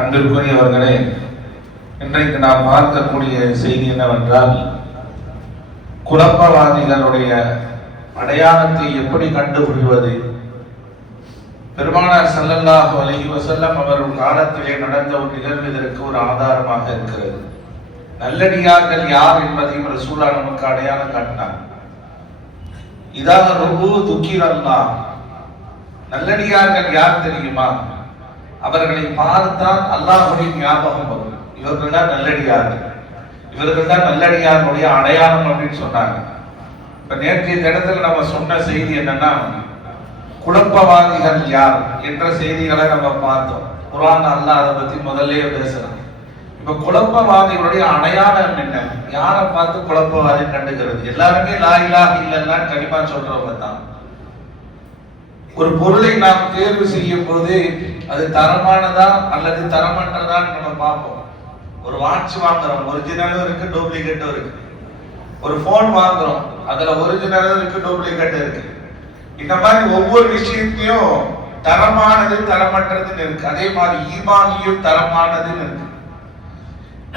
அன்பிற்குரியவர்களே, இன்றைக்கு நாம் பார்க்கக்கூடிய செய்தி என்னவென்றால், குழப்பவாதிகளுடைய அடையாளத்தை எப்படி கண்டுபிடிப்பது. பெருமானார் ஸல்லல்லாஹு அலைஹி வஸல்லம் அவர்கள் காலத்திலே நடந்த ஒரு நிகழ்வு இதற்கு ஒரு ஆதாரமாக இருக்கிறது. நல்லடியார்கள் யார் என்பதையும் ரசூலுல்லாஹ் நமக்கு அடையாளம் காட்டினார். இதா ரூஹு துக்கிரல்லாஹ், நல்லடியார்கள் யார் தெரியுமா? அவர்களை பார்த்தால் அல்லாஹ்வுடைய ஞாபகம் வரும். இவர்கள் தான் நல்லடியார்கள், இவர்கள் தான் நல்லடியார்களுடைய அடையாளம் அப்படின்னு சொன்னாங்க. இப்ப நேற்றைய தினத்தில் நம்ம சொன்ன செய்தி என்னன்னா, குழப்பவாதிகள் யார் என்ற செய்திகளை நம்ம பார்த்தோம். குர்ஆன் அல்லாஹ் அதை பத்தி முதல்லயே பேசுறான். இப்ப குழப்பவாதிகளுடைய அடையாளம் என்ன? யாரை பார்த்து குழப்பவாதி கண்டுகிறது? எல்லாருமே லா இலாஹ இல்லல்லாஹ் கலிமா சொல்றவங்க தான். ஒரு பொருளை நாம் தேர்வு செய்யும் போது அது தரமானதா அல்லது தரமற்றதான்னு நம்ம பார்ப்போம். ஒரு வாட்ச் வாங்குறோம், ஒரிஜினலும் இருக்கு, டூப்ளிகேட்டும் இருக்கு. ஒரு போன் வாங்குறோம், அதுல ஒரிஜினலும் இருக்கு, டூப்ளிகேட் இருக்கு. இந்த மாதிரி ஒவ்வொரு விஷயத்தையும் தரமானது தரமற்றதுன்னு இருக்கு. அதே மாதிரி ஈமானியும் தரமானதுன்னு இருக்கு.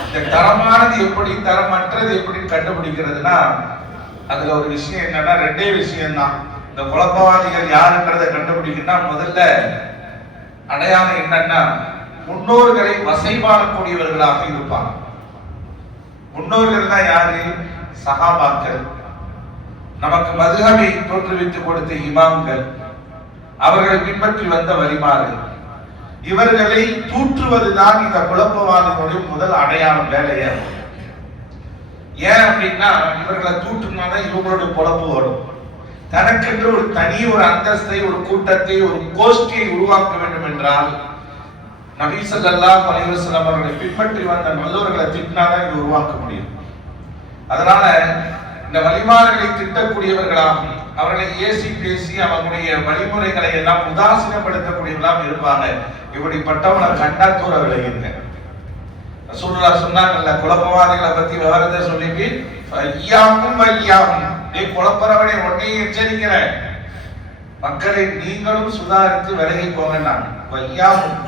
இந்த தரமானது எப்படி தரமற்றது எப்படி கண்டுபிடிக்கிறதுனா, அதுல ஒரு விஷயம் என்னன்னா, ரெண்டே விஷயம் தான். இந்த குழப்பவாதிகள் யாருன்றதை கண்டுபிடிக்கணும்னா முதல்ல அடையாளம் என்னன்னா, முன்னோர்களை வசைபாடக்கூடியவர்களாக இருப்பாங்க. முன்னோர்கள் தான் யாரு? சஹாபாக்கள், நமக்கு மதுஹபை தோற்றுவித்து கொடுத்த இமாம்கள், அவர்களை பின்பற்றி வந்த வலிமார்கள். இவர்களை தூற்றுவதுதான் இந்த குழப்பவாதிகளுடைய முதல் அடையாளம் வேலையா. ஏன் அப்படின்னா, இவர்களை தூற்றுனாதான் இவங்களுடைய குழப்பு வரும். தனக்கென்று ஒரு தனி ஒரு அந்தஸ்தை, ஒரு கூட்டத்தை, ஒரு கோஷ்டியை உருவாக்க வேண்டும் என்றால் நபி ஸல்லல்லாஹு அலைஹி வஸல்லம் அவர்களை பின்பற்றி வந்த நல்லவர்களை திட்டினாதான் இது உருவாக்க முடியும். அதனால இந்த வழிமார்களை திட்டக்கூடியவர்களாகும், அவர்களை ஏசி பேசி அவங்களுடைய வழிமுறைகளை எல்லாம் உதாசீனப்படுத்தக்கூடியவர்களாம் இருப்பாங்க. இப்படிப்பட்டவங்களை கண்டா தூர விலகிருங்க. ரசூலுல்லாஹ் சொன்னாங்கல்ல, குழப்பவாதிகளை பத்தி விவரத்தை சொல்லிட்டு, ஐயாக்கும் வையாக்கும், நீ குழப்பறவனை உன்னையும் எச்சரிக்கிறேன், மக்களை நீங்களும் சுதாரித்து விலகி போங்க. வையாக்கும்,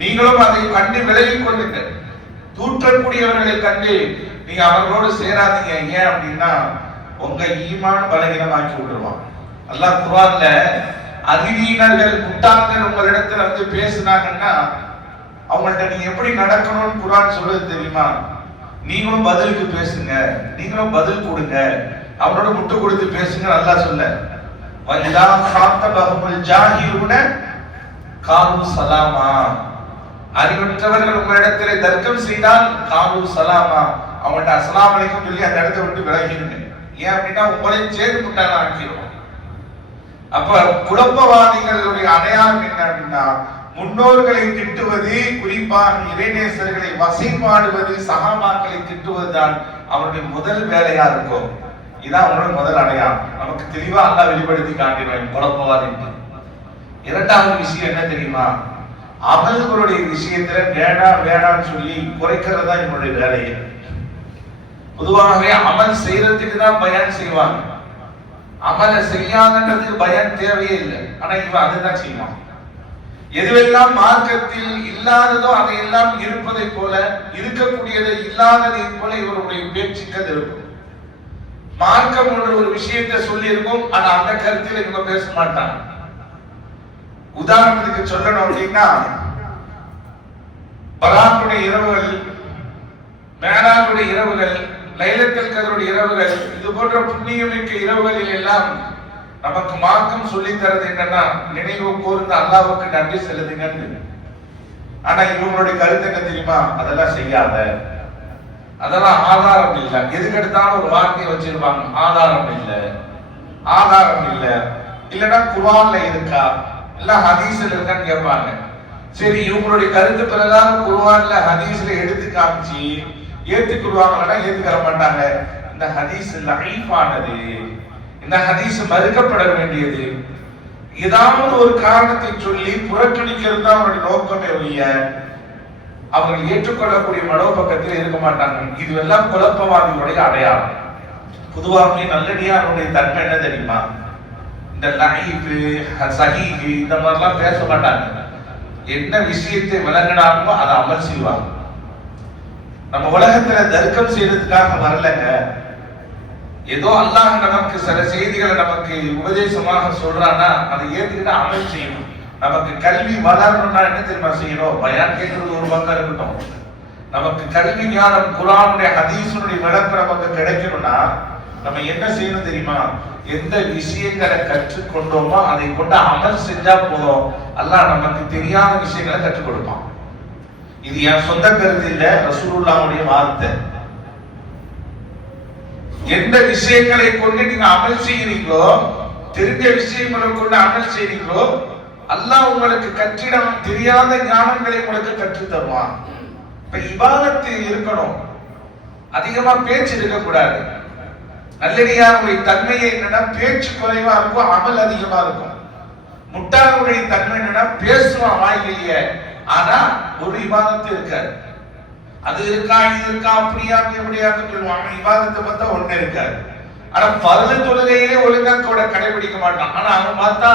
நீங்களும் அதை கண்டு விலகி கொள்ளுங்க. தூற்றக்கூடியவர்களை கண்டு நீங்க அவர்களோடு சேராதீங்க. ஏன் அப்படின்னா, உங்க ஈமான் பலகீனமாக்கி விட்டுருவான். அல்லாஹ் குர்ஆன்ல அறிவீனர்கள் குட்டாங்கள் உங்களிடத்துல வந்து பேசினாங்கன்னா அவங்கள்ட்ட நீங்க எப்படி நடக்கணும்னு குர்ஆன் சொல்லுது தெரியுமா? நீங்களும் பதிலுக்கு பேசுங்க, நீங்களும் பதில் கொடுங்க, அவனோட முட்டு கொடுத்து பேசுங்க. அல்லாஹ் சொல்ல, வஜா ஃபாத்தபஹுல் ஜாஹிலூன காலு சலாமா, அறிவற்றவர்கள் உங்களிடத்திலே தர்க்கம் செய்தால் காலு சலாமா, அவங்கள்ட்ட அஸ்ஸலாமு அலைக்கும் சொல்லி அந்த இடத்தை விட்டு விலகிடுங்க. ஏன் அப்படின்னா உங்களையும் சேர்ந்து முட்டாள ஆக்கிடுவோம். அப்ப குழப்பவாதிகளுடைய அடையாளம் என்ன அப்படின்னா, முன்னோர்களை திட்டுவது, குறிப்பாக இறைநேசர்களை வசைபாடுவது, சஹாபாக்களை திட்டுவதுதான் அவருடைய முதல் வேலையா இருக்கும். இதான் அவருடைய முதல் அடையாளம். நமக்கு தெளிவா அல்லாஹ் வெளிப்படுத்தி காட்டிடுவாங்க குழப்பவாதி. இரண்டாவது விஷயம் என்ன தெரியுமா? அமல்களுடைய விஷயத்துல வேணான்னு சொல்லி குறைக்கிறது தான் இவனுடைய வேலையை. பொதுவாகவே அமல் செய்யறதுக்கு தான் பயான் செய்வாங்க, அமல செய்யாதன்றதுக்கு பயான் தேவையே இல்லை. ஆனா இவன் அதுதான் செய்வான். எதுவெல்லாம் மார்க்கத்தில் இல்லாததோ அதையெல்லாம் இருப்பதை போல, இருக்கக்கூடியதை இல்லாததை போல இவருடைய பேச்சுக்கள் இருக்கும். மார்க்கம் ஒன்று ஒரு விஷயத்தை சொல்லி இருக்கும், ஆனா அந்த கருத்தில் இவங்க பேச மாட்டாங்க. உதாரணத்துக்கு சொல்லணும் அப்படின்னா, பராத்துடைய இரவுகள், மேலானுடைய இரவுகள், லைலத்துல் கத்ருடைய இரவுகள், இது போன்ற புண்ணியமிக்க இரவுகளில் எல்லாம் நமக்கு மார்க்கம் சொல்லி தரது என்னன்னா, நினைவு கூர்ந்து அல்லாஹ்வுக்கு நன்றி செலுத்துங்கன்னு. ஆனா இவங்களுடைய கருத்து என்ன தெரியுமா? அதெல்லாம் செய்யாத, அதெல்லாம் ஆதாரம் இல்லை. எதுக்கு எடுத்தாலும் ஒரு வார்த்தையை வச்சிருப்பாங்க, ஆதாரம் இல்லை, ஆதாரம் இல்லை, இல்லைன்னா குர்ஆன்ல இருக்கா இல்ல ஹதீஸ்ல இருக்கான்னு கேட்பாங்க. சரி, இவங்களுடைய கருத்து பிரகாரம் குர்ஆன்ல ஹதீஸ்ல எடுத்து காமிச்சு ஏத்துக்குவாங்கன்னா ஏத்துக்கற மாட்டாங்க. இந்த ஹதீஸ் லஈஃபானது, இந்த ஹதீஸ் மறுக்கப்பட வேண்டியது, ஏதாவது ஒரு காரணத்தை சொல்லி புறக்கணிக்கிறது தான் அவருடைய நோக்கமே ஒழிய அவர்கள் ஏற்றுக்கொள்ளக்கூடிய மனோபக்கத்தில் இருக்க மாட்டாங்க. இதுவெல்லாம் குழப்பவாதிகளுடைய அடையாளம். பொதுவாகவே நல்லடியாருடைய தன்மை என்ன தெரியுமா? இந்த லஈஃப், சஹீஹ் இந்த மாதிரிலாம் பேச மாட்டாங்க. என்ன விஷயத்தை விளங்கினாங்களோ அதை அமல் செய்வாங்க. நம்ம உலகத்துல தர்க்கம் செய்யறதுக்காக வரலங்க. ஏதோ அல்லாஹ் நமக்கு சில செய்திகளை நமக்கு உபதேசமாக சொல்றான்னா அதை ஏத்துக்கிட்டு அமல் செய்யணும். நமக்கு கல்வி வளரணும்னா என்ன தெரியுமா செய்யணும்? பயான் கேட்கறது ஒரு பக்கம் இருக்கட்டும், நமக்கு கல்வி ஞானம் குர்ஆனுடைய ஹதீஸுடைய விளக்கம் நமக்கு கிடைக்கணும்னா நம்ம என்ன செய்யணும் தெரியுமா? எந்த விஷயங்களை கற்றுக்கொண்டோமோ அதை கொண்டு அமல் செஞ்சா போதும், அல்லாஹ் நமக்கு தெரியாத விஷயங்களை கற்றுக் கொடுப்பான். இது என் சொந்த கருத்து இல்ல, ரசூலுல்லாஹ்வுடைய வார்த்தை. எந்த விஷயங்களை கொண்டு நீங்க அமல் செய்கிறீங்களோ, தெரிஞ்ச விஷயங்களை கொண்டு அமல் செய்கிறீங்களோ, அல்லாஹ் உங்களுக்கு கற்றிடம் தெரியாத ஞானங்களை உங்களுக்கு கற்று தருவான். இப்ப இபாதத்து இருக்கணும், அதிகமா பேச்சு இருக்கக்கூடாது. நல்லடியாருடைய தன்மையை என்னன்னா பேச்சு குறைவா இருக்கும், அமல் அதிகமா இருக்கும். முட்டாளுடைய தன்மை என்னன்னா பேசுவான் வாயிலேயே, ஆனா ஒரு இபாதத்து இருக்காது. அது இருக்கா இது இருக்கா அப்படியா இப்படியான்னு சொல்லுவாங்க. இபாதத்தை பார்த்தா ஒண்ணு இருக்காது. ஆனா பர்து தொழுகையிலே ஒழுங்கா கூட கடைபிடிக்க மாட்டான். ஆனா அவன் பார்த்தா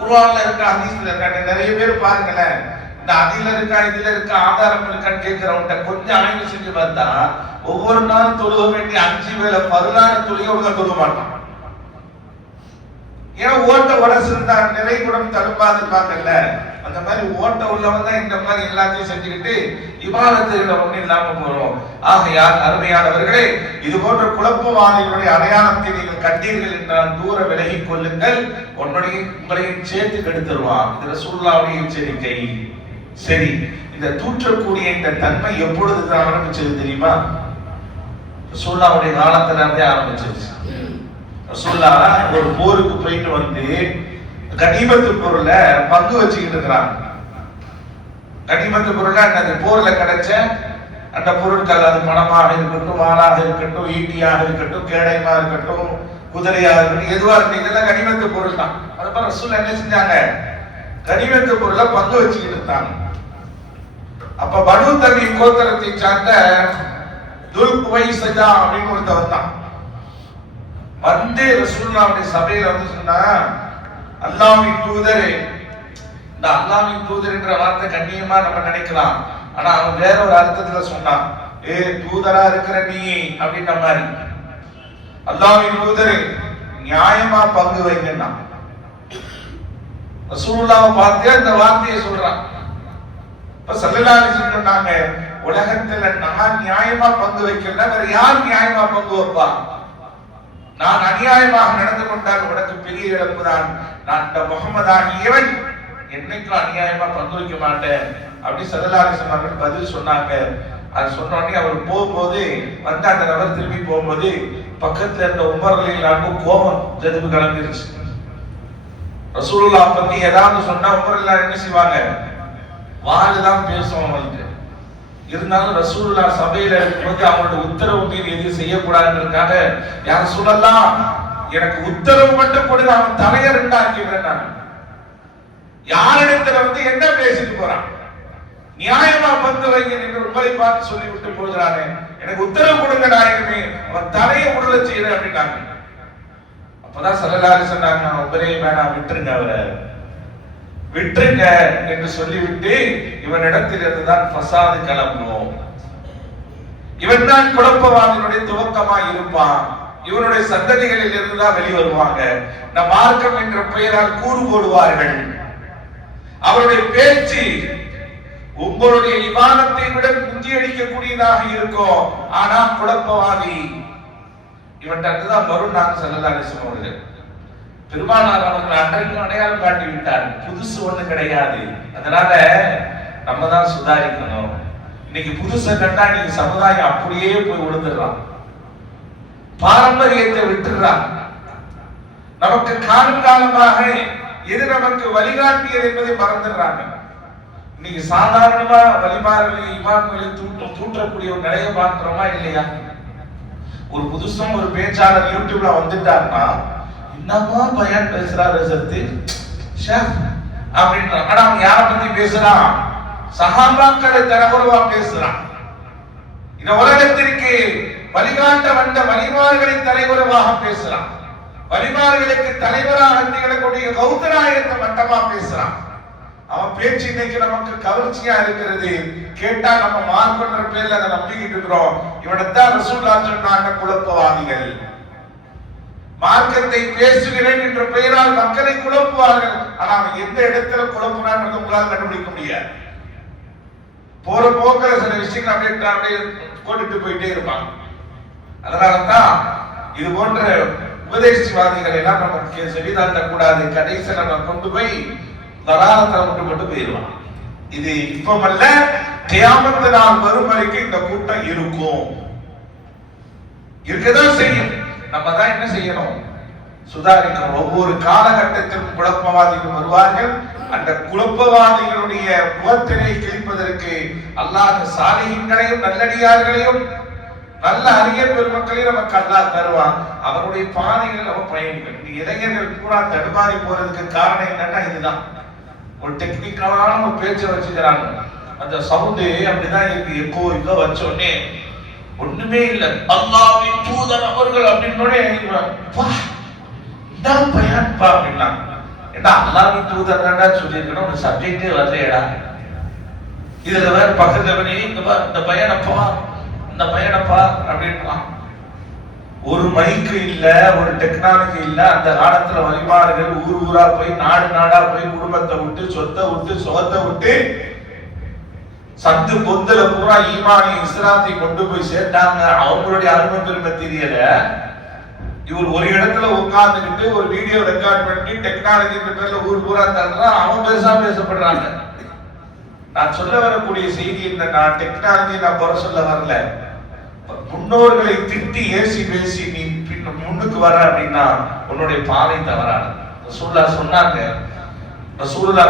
குர்ஆன்ல இருக்க ஹதீஸ்ல இருக்க நிறைய பேர் பாருங்களேன், இந்த அதில இருக்கா இதுல இருக்கா ஆதாரம் இருக்கான்னு கேட்கிறவன்ட்ட கொஞ்சம் ஆய்வு செஞ்சு பார்த்தா ஒவ்வொரு நாளும் தொழுக வேண்டிய 5 வேளை பருளான தொழுகை ஒழுங்கா தொழுக மாட்டான். ஏன்னா ஓட்ட உடசிருந்தா நிறை குடம் தடுப்பாதுப்பாங்கல்ல, அந்த மாதிரி ஓட்ட உள்ளவன் தான் இந்த மாதிரி எல்லாத்தையும் செஞ்சுக்கிட்டு இபாதத்துல ஒண்ணு இல்லாம போறோம். ஆகையால் அருமையானவர்களே, இது போன்ற குழப்பவாதிகளுடைய அடையாளத்தை நீங்கள் கண்டீர்கள் என்றால் தூர விலகிக் கொள்ளுங்கள், உங்களையும் சேர்த்து கெடுத்துருவான். இது ரசூலுல்லாஹ்வுடைய எச்சரிக்கை. சரி, இந்த தூற்றக்கூடிய இந்த தன்மை எப்பொழுது ஆரம்பிச்சது தெரியுமா? ரசூலுல்லாஹ்வுடைய காலத்துல இருந்தே ஆரம்பிச்சிருச்சு. ரசூலுல்லாஹ் ஒரு போருக்கு போயிட்டு வந்து கனிமத்து பொருளை பங்கு வச்சுக்கிட்டு இருக்கிறாங்க. கனிமத்து பொருளை அந்த போர்ல கிடைச்ச அந்த பொருட்கள், அது பணமாக இருக்கட்டும், வாளாக இருக்கட்டும், ஈட்டியாக இருக்கட்டும், கேடயமா இருக்கட்டும், குதிரையாக இருக்கட்டும், எதுவா இருக்கட்டும், இதெல்லாம் கனிமத்து பொருள் தான். அதுபோல ரசூலுல்லாஹ் என்ன செஞ்சாங்க? கனிமத்து பொருளை பங்கு வச்சுக்கிட்டு இருந்தாங்க. அப்ப பனு தமீம் கோத்திரத்தை சார்ந்த துல் குவைஸா அப்படின்னு ஒருத்தவன் தான் வந்து ரசூலுல்லாஹ்வுடைய சபையில வந்து சொன்னா, அல்லாஹ்வின் தூதரே. இந்த அல்லாஹ்வின் தூதர் என்ற வார்த்தை கண்ணியமா நம்ம நினைக்கலாம், ஆனா அவன் வேற ஒரு அர்த்தத்துல சொன்னான். தூதரா இருக்கிற நீ அப்படின்ற மாதிரி. அல்லாஹ்வின் தூதரே, நியாயமா பங்கு வைங்கன்னா ரசூலுல்லாஹ் பார்த்து அந்த வார்த்தையை சொல்றான். இப்ப ஸல்லல்லாஹு அலைஹி வஸல்லம் சொன்னாங்க, உலகத்துல நான் நியாயமா பங்கு வைக்கல, வேற யார் நியாயமா பங்கு வைப்பா? நான் அநியாயமாக நடந்து கொண்டால் உனக்கு பெரிய இழப்பு தான். நான் இந்த முகமது ஆகியவன் என்னைக்கும் அநியாயமா பங்கு வைக்க மாட்டேன் அப்படி ஸல்லல்லாஹு அலைஹி வஸல்லம் பதில் சொன்னாங்க. அது சொன்ன உடனே அவர் போகும்போது வந்து அந்த நபர் திரும்பி போகும்போது பக்கத்துல இருந்த உமர் ரலியல்லாஹு அன்ஹு கோபம் ஜதுபு கிளம்பிருச்சு. ரசூலுல்லாஹ் பத்தி ஏதாவது சொன்னா உமர் எல்லாம் என்ன செய்வாங்க? வாழுதான் பேசுவோம் அவங்களுக்கு. இருந்தாலும் ரசூலுல்லாஹ் சபையில இருக்கும்போது அவங்களோட உத்தரவு மீறி எதுவும் செய்யக்கூடாதுன்றதுக்காக யார் சொல்லலாம், எனக்கு உத்தரவு மட்டும் கொடுத்து அவன் தலையை ரெண்டாக்கிடுறேன். யாரிடத்துல வந்து என்ன பேசிட்டு போறான்? நியாயமா பங்கு வைங்க என்று உங்களை பார்த்து சொல்லி விட்டு போகிறானே, எனக்கு உத்தரவு கொடுங்க நாயகமே, அவன் தலையை உருள செய்யறேன் அப்படின்னாங்க. அப்பதான் ஸல்லல்லாஹு அலைஹி சொன்னாங்க, உபரே வேணாம், விட்டுருங்க, அவரை விட்டுருங்க என்று சொல்லிவிட்டு இவனிடத்தில் இருந்துதான் ஃபசாது கிளம்பும். இவன் தான் குழப்பவாதிகளுடைய துவக்கமா இருப்பான். இவனுடைய சந்ததிகளில் இருந்துதான் வெளிவருவாங்க. நம் மார்க்கம் என்ற பெயரால் கூறு போடுவார்கள். அவருடைய பேச்சு உங்களுடைய இபாதத்தை விட முந்தியடிக்கக்கூடியதாக இருக்கும். ஆனா குழப்பவாதி இவன்கிட்ட தான் வரும். நாங்கள் ஸல்லல்லாஹு அலைஹி வஸல்லம் பெருமானார் அவர்கள் அன்றைக்கும் அடையாளம் காட்டி விட்டார். புதுசு ஒண்ணு கிடையாது. அதனால நம்ம தான் சுதாரிக்கணும். இன்னைக்கு புதுசை கண்டா இன்னைக்கு சமுதாயம் அப்படியே போய் விழுந்துடுறான், பாரம்பரியத்தை விட்டுறான். நமக்கு காலமாக எது நமக்கு வழிகாட்டியது என்பதை மறந்துடுறாங்க. இன்னைக்கு சாதாரணமா வழிமாறுகளை இமாம்களை தூற்றக்கூடிய ஒரு நிலையை பார்க்கிறோமா இல்லையா? ஒரு புதுசும் ஒரு பேச்சாளர் யூடியூப்ல வந்துட்டாருன்னா என்னமா பையன் பேசுறாரு சத்து அப்படின்றான். ஆனா அவன் யாரை பத்தி பேசுறான்? சஹாபாக்களை தரகுறவா பேசுறான். இந்த உலகத்திற்கு வழிகாட்ட வந்த வழிமார்களின் தலைவராக பேசுறான். வழிமார்களுக்கு தலைவராக திகழக்கூடிய கௌதராயத்தை மட்டமா பேசுறான். அவன் பேச்சு இன்னைக்கு நமக்கு கவர்ச்சியா இருக்கிறது. கேட்டா நம்ம மார்க்கன்ற பேர்ல அதை நம்பிக்கிட்டு இருக்கிறோம். இவனைத்தான் ரசூலுல்லாஹ் சொன்னாங்க குழப்பவாதிகள். மார்க்கத்தை பேசுகிறேன் என்ற பெயரால் மக்களை குழப்புவார்கள். ஆனா அவன் எந்த இடத்துல குழப்புறான்னு உங்களால் கண்டுபிடிக்க முடியாது. போற போக்கில சில விஷயங்கள் அப்படியே போட்டுட்டு போயிட்டே இருப்பாங்க. அதனாலதான் இது போன்ற உபதேசவாதிகளை எல்லாம் நமக்கு செவிதாண்ட கூடாது. கடைசியில் நம்ம கொண்டு போய் தராரத்தை விட்டு போயிடுவான். இது இப்பமல்ல, கியாமத்து நாள் வரும் வரைக்கும் இந்த கூட்டம் இருக்கும், இருக்கதான் செய்யும். நம்ம தான் என்ன செய்யணும்? சுதாரிக்கணும். ஒவ்வொரு காலகட்டத்திலும் குழப்பவாதிகள் வருவார்கள். அந்த குழப்பவாதிகளுடைய முகத்தினை கிழிப்பதற்கு அல்லாஹ் சாலிஹீன்களையும் நல்லடியார்களையும் நல்ல அறிஞர் பெருமக்களையும் நமக்கு அல்லாஹ் தருவான். அவருடைய பாதைகள் நம்ம பயணிக்கணும். இந்த இளைஞர்கள் பூரா தடுமாறி போறதுக்கு காரணம் என்னன்னா இதுதான். ஒரு டெக்னிக்கலான ஒரு பேச்சை வச்சுக்கிறாங்க. அந்த சவுண்டு அப்படிதான் இருக்கு. எக்கோ இதோ வச்சோடனே ஒண்ணுமே இல்லை. அல்லாஹ்வின் தூதர் அவர்கள் அப்படின்னோடனே பயன்பா அப்படின்னா ஏன்னா அல்லாஹ்வின் தூதர் தான்டா சொல்லியிருக்கணும். ஒரு சப்ஜெக்டே வரலையடா. இதுல வேற பக்கத்துல இந்த பையனப்பா இந்த பையனப்பா அப்படின்னா ஒரு மைக்கு இல்ல, ஒரு டெக்னாலஜி இல்ல. அந்த காலத்துல வழிபாடுகள் ஊர் ஊரா போய் நாடு நாடா போய் குடும்பத்தை விட்டு சொத்தை விட்டு சுகத்தை விட்டு சத்து பொந்தல பூரா ஈமானி இஸ்லாத்தை கொண்டு போய் சேர்த்தாங்க. அவங்களுடைய அருமை பெருமை தெரியல. இவர் ஒரு இடத்துல உட்கார்ந்துக்கிட்டு ஒரு வீடியோ ரெக்கார்ட் பண்ணி டெக்னாலஜி பேர்ல ஊர் பூரா தள்ளுறான். அவன் பெருசா பேசப்படுறாங்க. நான் சொல்ல வரக்கூடிய செய்தி என்ன, நான் டெக்னாலஜி நான் குறை சொல்ல வரல. முன்னோர்களை திட்டி ஏசி பேசி நீ முன்னுக்கு வர அப்படின்னா உன்னுடைய பாதை தவறானது. ரசூலுல்லாஹ்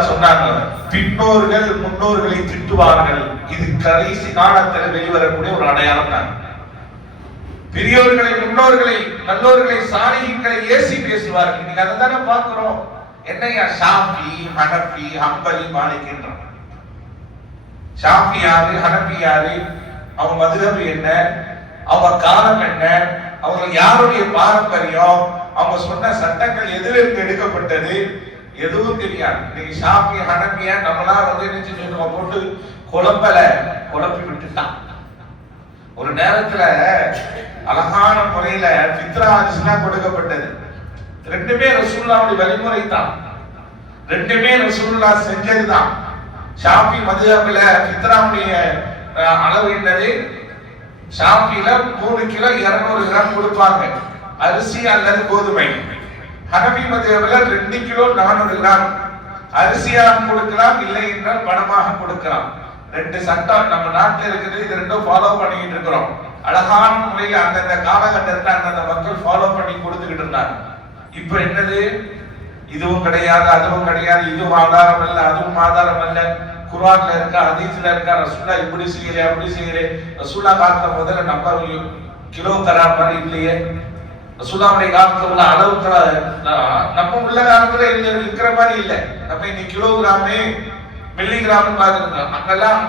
சொன்னாங்க பின்னோர்கள் முன்னோர்களை திட்டுவார்கள். இது கடைசி காலத்தில் வெளிவரக்கூடிய ஒரு அடையாளம் தான். பெரியோர்களை முன்னோர்களை நல்லோர்களை சாலிஹீன்களை ஏசி பேசுவார்கள். நீங்க அதை தானே பார்க்கிறோம். என்னையா ஷாஃபி ஹனஃபி ஹம்பலி மாலிக்ன்றான். ஷாஃபி யாரு, ஹனஃபி யாரு, அவங்க மதுஹப் என்ன, அவங்க காலம் என்ன, அவங்க யாருடைய பாரம்பரியம், அவங்க சொன்ன சட்டங்கள் எதிலிருந்து எடுக்கப்பட்டது எதுவும் தெரியாது. இன்னைக்கு ஷாஃபி ஹனஃபியா நம்மளா என்ன போட்டு குழப்பி விட்டுட்டான். ஒரு நேரத்துல அழகான முறையில ஃபித்ரா ஹதீஸ்னா கொடுக்கப்பட்டது. ரெண்டுமே ரசூலுல்லாஹ்வுடைய வழிமுறை தான். ரெண்டுமே ரசூலுல்லாஹ் செஞ்சதுதான். ஷாஃபி மதுஹப்ல ஃபித்ராவுடைய அளவு என்னது? ஷாஃபில 3 கிலோ 200 கிராம் கொடுப்பாங்க, அரிசி அல்லது கோதுமை. ஹனஃபி மதுஹப்ல 2 கிலோ 400 கிராம் அரிசியாக கொடுக்கலாம், இல்லை என்றால் பணமாக கொடுக்கலாம். ரெண்டு சட்டம் நம்ம நாட்டில் இருக்குது. இது ரெண்டும் ஃபாலோ பண்ணிக்கிட்டு இருக்கிறோம். அழகான முறையில் அந்தந்த காலகட்டத்தில் அந்தந்த மக்கள் ஃபாலோ பண்ணி கொடுத்துக்கிட்டு இருந்தாங்க. இப்ப என்னது? இதுவும் கிடையாது, அதுவும் கிடையாது, இதுவும் ஆதாரம் அல்ல, அதுவும் ஆதாரம் அல்ல. குர்ஆன்ல இருக்கா, ஹதீஸ்ல இருக்கா, ரசூலுல்லாஹ் இப்படி செய்யறே அப்படி செய்யறே. ரசூலுல்லாஹ் காலத்துல முதல்ல நம்ம கிலோ கிராம் மாதிரி இல்லையே. ரசூலுல்லாஹ்வுடைய காலத்துல உள்ள அளவுக்கு நம்ம உள்ள காலத்துல இருக்கிற மாதிரி இல்லை. நம்ம இன்னைக்கு கிலோகிராமு மில்லிகிராம் பாத்துருங்க. அங்கெல்லாம்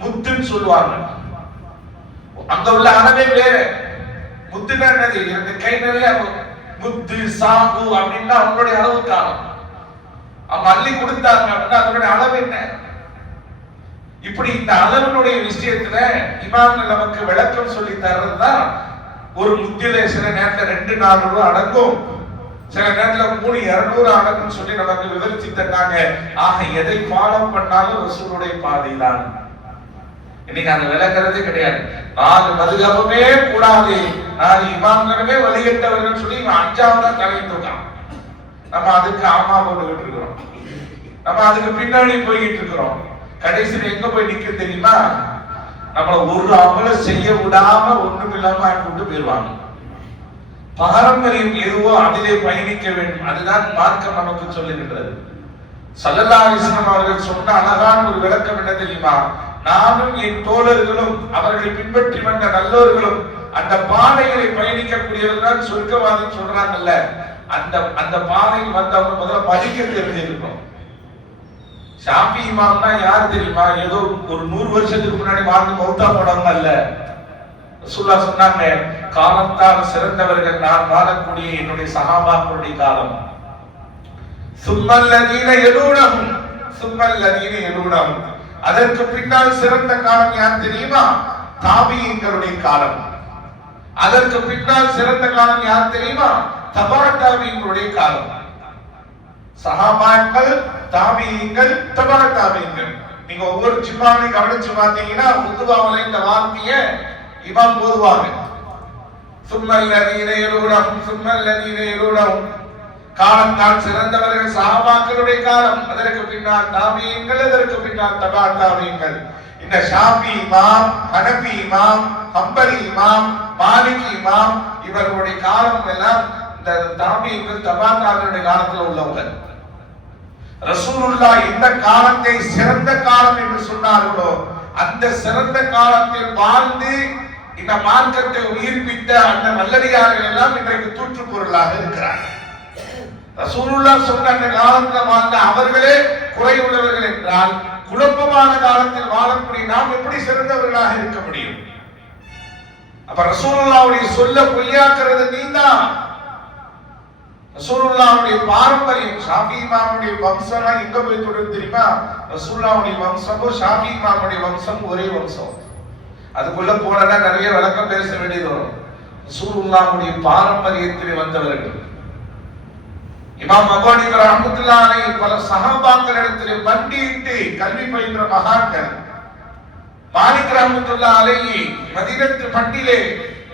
முத்துன்னு சொல்லுவாங்க. அங்க உள்ள அளவே வேற. முத்துனா என்னது? இந்த கை நிறைய முத்து சாகு அப்படின்னா அவங்களுடைய அளவு காலம். அவங்க அள்ளி கொடுத்தாங்க அப்படின்னா அதனுடைய அளவு என்ன? இப்படி இந்த அளவினுடைய விஷயத்துல இமாம்கள் நமக்கு விளக்கம் சொல்லி தர்றதுதான். ஒரு முத்திலே சில நேரத்துல 200-400 அடங்கும், சில நேரத்துல 300-200 அடங்கும் சொல்லி நமக்கு விவரிச்சு தந்தாங்க. ஆக எதை ஃபாலோ பண்ணாலும் ரசூலுடைய பாதை தான். இன்னைக்கு அந்த விளக்குறதே கிடையாது. 4 மதுஹபுமே கூடாது, 4 இமாம்களுமே வழிகட்டவர்கள் சொல்லி 5ஆவதா தலையிட்டு இருக்கான். நம்ம அதுக்கு ஆமா போட்டுக்கிட்டு இருக்கிறோம். நம்ம அதுக்கு பின்னாடி போய்கிட்டு இருக்கிறோம். கடைசியில் எங்க போய் நிக்க தெரியுமா? நம்மள ஒரு அமல செய்ய விடாம ஒண்ணும் இல்லாம கொண்டு போயிருவாங்க. பாரம்பரியம் எதுவோ அதிலே பயணிக்க வேண்டும். அதுதான் மார்க்கம் நமக்கு சொல்லுகின்றது. ஸல்லல்லாஹு அலைஹி வஸல்லம் அவர்கள் சொன்ன அழகான ஒரு விளக்கம் என்ன தெரியுமா? நானும் என் தோழர்களும் அவர்களை பின்பற்றி வந்த நல்லோர்களும் அந்த பாதைகளை பயணிக்கக்கூடியவர்கள் சொர்க்கவாதம் சொல்றாங்கல்ல, அந்த பாதையில் வந்தவங்க முதல்ல படிக்க தெரிஞ்சிருக்கணும். ஷாஃபி இமாம்னா யார் தெரியுமா? ஏதோ ஒரு 100 வருஷத்துக்கு முன்னாடி வாழ்ந்து மௌத்தா போனவங்க அல்ல. ரசூலுல்லாஹ் சொன்னாங்க, காலத்தால் சிறந்தவர்கள் நான் வாழக்கூடிய என்னுடைய சஹாபாக்களுடைய காலம். சும்மல்லதீன யலூனஹும், சும்மல் லதீன யலூனஹும். அதற்கு பின்னால் சிறந்த காலம் யார் தெரியுமா? தாபீன்களுடைய காலம். அதற்கு பின்னால் சிறந்த காலம் யார் தெரியுமா? தபா தாபீன்களுடைய காலம். சஹாபாக்கள், தாபீன்கள், தபா தாபீன்கள். நீங்க ஒவ்வொரு ஜும்மாவையும் கவனிச்சு பார்த்தீங்கன்னா குதுபாவுல இந்த வார்த்தையை இமாம் ஓதுவாங்க. சும்மல் லதீன யலூனஹும் சும்மல் லதீன யலூனஹும். காலத்தால் சிறந்தவர்கள் சஹாபாக்களுடைய காலம், அதற்கு பின்னால் தாபீன்கள், அதற்கு பின்னால் தபா தாபீன்கள். இந்த ஷாஃபி இமாம், ஹனபி இமாம், ஹம்பலி இமாம், மாலிகி இமாம் இவர்களுடைய காலம் எல்லாம் இந்த தாபீன்கள் தபா தாபீன்களுடைய காலத்தில் உள்ளவங்க. ரசூலுல்லாஹ் இந்த காலத்தை சிறந்த காலம் என்று சொன்னார்களோ அந்த சிறந்த காலத்தில் வாழ்ந்து இந்த மார்க்கத்தை உயிர்ப்பித்த அந்த நல்லடியார்கள் எல்லாம் இன்றைக்கு தூற்று பொருளாக இருக்கிறார்கள். ரசூலுல்லாஹ் சொன்ன அந்த காலத்தில் வாழ்ந்த அவர்களே குறையுள்ளவர்கள் என்றால் குழப்பமான காலத்தில் வாழக்கூடிய நாம் எப்படி சிறந்தவர்களாக இருக்க முடியும்? அப்ப ரசூலுல்லாஹ்வுடைய சொல்ல பொய்யாக்குறது நீதான். ரசூலுல்லாஹ்வுடைய பாரம்பரியம், ஷாஃபி இமாமுடைய வம்சம் எங்க போய் தொடர்ந்து தெரியுமா? ரசூலுல்லாஹ்வுடைய வம்சமும் ஷாஃபி இமாமுடைய வம்சம் ஒரே வம்சம். அதுக்குள்ள போனா நிறைய விளக்கம் பேச வேண்டியது வரும். ரசூலுல்லாஹ்வுடைய பாரம்பரியத்தில் வந்தவர்கள். இமாம் அபூ ஹனீஃபா ரஹ்மத்துல்லாஹி அலைஹி பல சஹாபாக்களிடத்தில் பண்டிட்டு கல்வி பயின்ற மகான்கள். மாலிக் ரஹ்மத்துல்லாஹி அலைஹி மதீனத்து பண்டிலே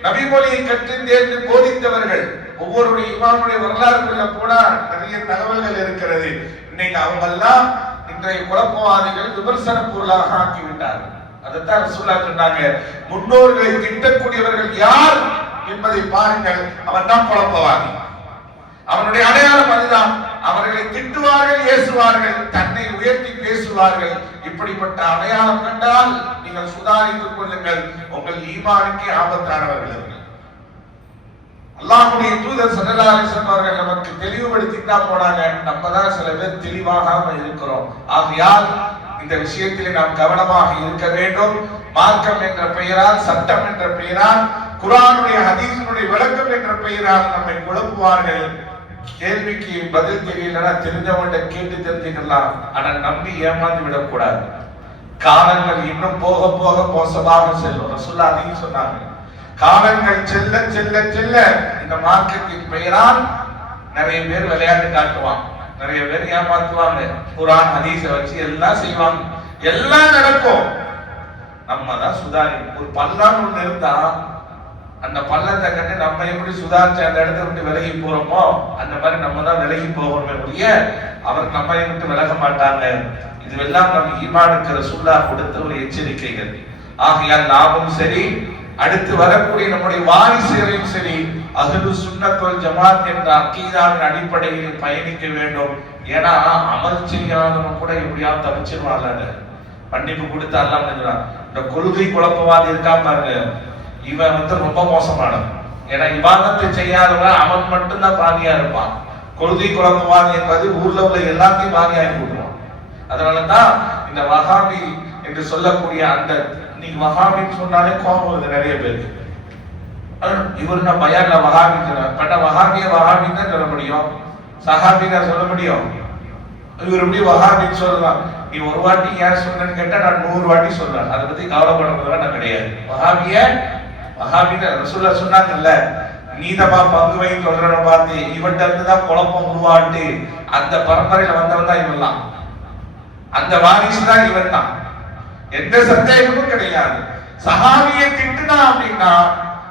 நபிமொழியை கற்று தேர்ந்து போதித்தவர்கள். ஒவ்வொரு இமாமுடைய வரலாறுக்குள்ள போனா நிறைய தகவல்கள் இருக்கிறது. இன்னைக்கு அவங்க எல்லாம் இன்றைய குழப்பவாதிகள் விமர்சன பொருளாக ஆக்கிவிட்டார்கள். அதைத்தான் ரசூலுல்லாஹ் சொன்னாங்க, முன்னோர்களை திட்டக்கூடியவர்கள் யார் என்பதை பாருங்கள், அவன் தான் குழப்பவாதி. அவனுடைய அடையாளம் அதுதான். அவர்களை திட்டுவார்கள், ஏசுவார்கள், தன்னை உயர்த்தி பேசுவார்கள். இப்படிப்பட்ட அடையாளம் கண்டால் நீங்கள் சுதாரித்துக் கொள்ளுங்கள், உங்கள் ஈமானுக்கு ஆபத்தானவர்கள். அல்லாஹ்வுடைய தூதர் ஸல்லல்லாஹு அலைஹி வஸல்லம் அவர்கள் நமக்கு தெளிவுபடுத்திட்டா போனாங்க. நம்ம தான் சில பேர் தெளிவாகாம இருக்கிறோம். ஆகையால் இந்த விஷயத்திலே நாம் கவனமாக இருக்க வேண்டும். மார்க்கம் என்ற பெயரால், சட்டம் என்ற பெயரால், குர்ஆனுடைய ஹதீஸினுடைய விளக்கம் என்ற பெயரால் நம்மை குழப்புவார்கள். கேள்விக்கு பதில் தெரியலன்னா தெரிஞ்சவங்க கேட்டு தெரிஞ்சுக்கலாம். ஆனா நம்பி ஏமாந்து விடக்கூடாது. காலங்கள் இன்னும் போக போக மோசமாக செல்லும். ரசூலுல்லாஹ் அதையும் சொன்னாங்க. காலங்கள் செல்ல செல்ல செல்ல இந்த மார்க்கத்தின் பெயரால் நிறைய பேர் விளையாட்டு காட்டுவாங்க, நிறைய பேர் ஏமாத்துவாங்க. குர்ஆன் ஹதீஸை வச்சு எல்லாம் செய்வாங்க, எல்லாம் நடக்கும். நம்ம தான் சுதாரி. ஒரு பள்ளம் ஒண்ணு இருந்தா அந்த பள்ளத்தை கண்டு நம்ம எப்படி சுதாரிச்சு அந்த இடத்தை விட்டு விலகி போறோமோ அந்த மாதிரி நம்ம தான் விலகி போகணுமே ஒழிய அவர் நம்மை விட்டு விலக மாட்டாங்க. இதுவெல்லாம் நம்ம ஈமானுக்கு ரசூலுல்லாஹ் கொடுத்த ஒரு எச்சரிக்கைகள். ஆகையால் நாமும் சரி, அடுத்து வரக்கூடிய நம்முடைய வாரிசுகளையும் சரி, அஹ்லு சுன்னத் வல் ஜமாத் என்ற அக்கீதாவின் அடிப்படையில் பயணிக்க வேண்டும். ஏன்னா அமல் செய்யாதவன் கூட எப்படியாவது தப்பிச்சிருவாங்க, மன்னிப்பு கொடுத்து அல்லாஹ் நினைக்கிறான். இந்த கொள்கை குழப்பவாதி இருக்கா பாருங்க, இவன் ரொம்ப மோசமானவன். ஏன்னா இபாதத்தை செய்யாதவன் அவன் மட்டும்தான் பாதியா இருப்பான். கொள்கை குழப்பவாதி என்பது ஊர்ல உள்ள எல்லாத்தையும் பாதியாகி போடுவான். அதனாலதான் இந்த வஹாபி என்று சொல்லக்கூடிய அந்த, நீங்க வஹாபின்னு சொன்னாலே கோபம் வருது நிறைய பேருக்கு. இவரு நான் பயான்ல வஹாபி பட்ட வஹாபிய வஹாபின்னு தான் சொல்ல முடியும், சஹாபின்னு சொல்ல முடியும். இவர் எப்படி வஹாபின்னு சொல்லலாம்? நீ ஒரு வாட்டி ஏன் சொன்னேன்னு கேட்டா நான் 100 வாட்டி சொல்றேன். அதை பத்தி கவலைப்படுறதுல நான் கிடையாது. வஹாபின்னு ரசூலுல்லாஹ் சொன்னாங்கல்ல, நீதமா பங்கு வைத்து சொல்றன பார்த்து இவன்கிட்ட இருந்துதான் குழப்பம் உருவாட்டு அந்த பரம்பரையில வந்தவன் தான் இவன்லாம், அந்த வாரிசு தான் இவன் தான், எந்த சந்தேகமும் கிடையாது. சஹாபியை திட்டுனா அப்படின்னா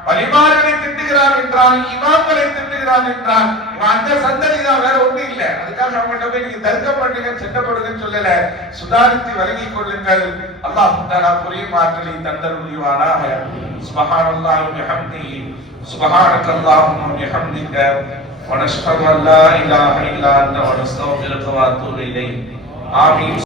வலிமார்களை திட்டுகிறான் என்றால், இமாம்களை திட்டுகிறான் என்றால் அந்த சந்ததி தான், வேற ஒன்றும் இல்லை. அதுக்காக அவங்கள்ட்ட போய் நீங்க தர்க்கம் பண்ணுங்க, செட்டப்படுங்கன்னு சொல்லல. சுதாரித்து விலகிக் கொள்ளுங்கள். அல்லாஹ் தஆலா புரியும் ஆற்றலை தந்தல் புரிவானாக. சுப்ஹானல்லாஹி வ பிஹம்திஹி, சுப்ஹானக்கல்லாஹும்ம வ பிஹம்திக, வ நஷ்ஹது அன் லா இலாஹா இல்லா அன்த வ நஸ்தக்ஃபிருக வ அத்தூபு இலைக். ஆமீன்.